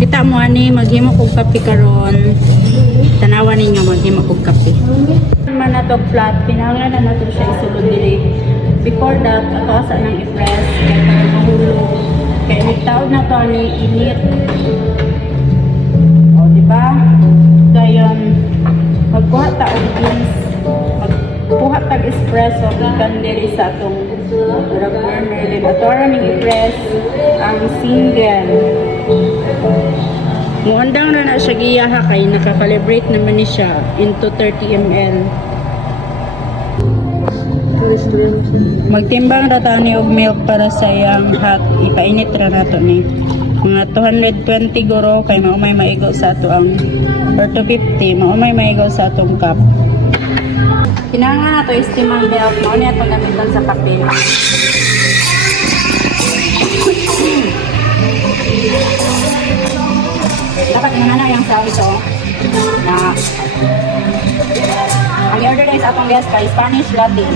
Kita mo ani maghimo kog kape karon. Tanawan ninyo maghimo kog kape. Man na to flat, pinahanglan na nato siya isulod dili. Before that, ato asa nang i-press kay para mahulog. Kay nagtaod na to ani init. O di ba? Dayon magkuha ta og beans. Magkuha tag espresso gikan diri sa atong burner lid. Ato ra ning i-press ang single. Muandang na siya giyaha kay naka-calibrate naman ni siya into 30 ml. Magtimbang ra ta ni og milk para sa iyang hot. Ipainit ra nato ni mga 220 guro kay maumay maigo sa ato ang or 250 maumay maigo sa atong cup. Kinahanglan nato steam ang milk mao ni atong gamiton sa kape. Dapat naman na yung sound ito na ang i-order guys atong guest kay Spanish Latte.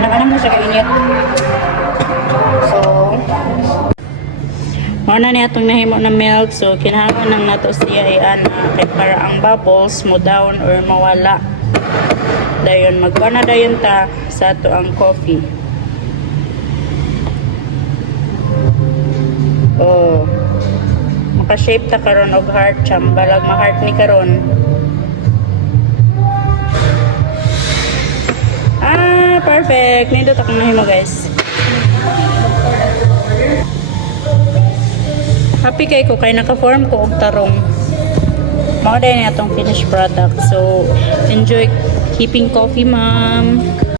Alam mo siya kainit. So, muna na itong nahimo na milk. So, kinahanglan lang nato siya i-ana kay para ang bubbles mo down or mawala. Dayon, magkuha na dayon ta sa ato ang coffee. Oh. Maka-shape ta karon og heart cham balag ma-heart ni karon. Perfect. Nindot akong nahimo guys. Happy kay ko kay naka-form ko og tarong. Mao day ni atong finished product. So, enjoy keeping coffee, ma'am.